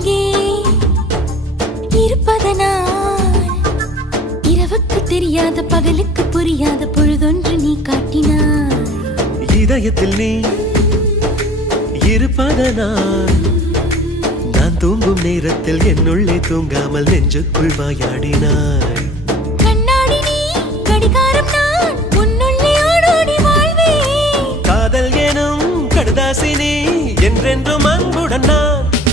அருகே இருப்பதனால் இரவுக்கு தெரியாத பகலுக்கு புரியாத பொழுதொன்று நீ காட்டினாய். இதயத்தில் நீ இருப்பதனால் நான் தூங்கும் நேரத்தில் என்னுள்ளே தூங்காமல் நெஞ்சுக்குள் வாயாடினாய். கண்ணாடி நீ கடிகாரம் நான் உன்னுள்ளே ஓடோடி வாழ்வே. காதல் எனும் கடுதாசி நீ என்றென்றும்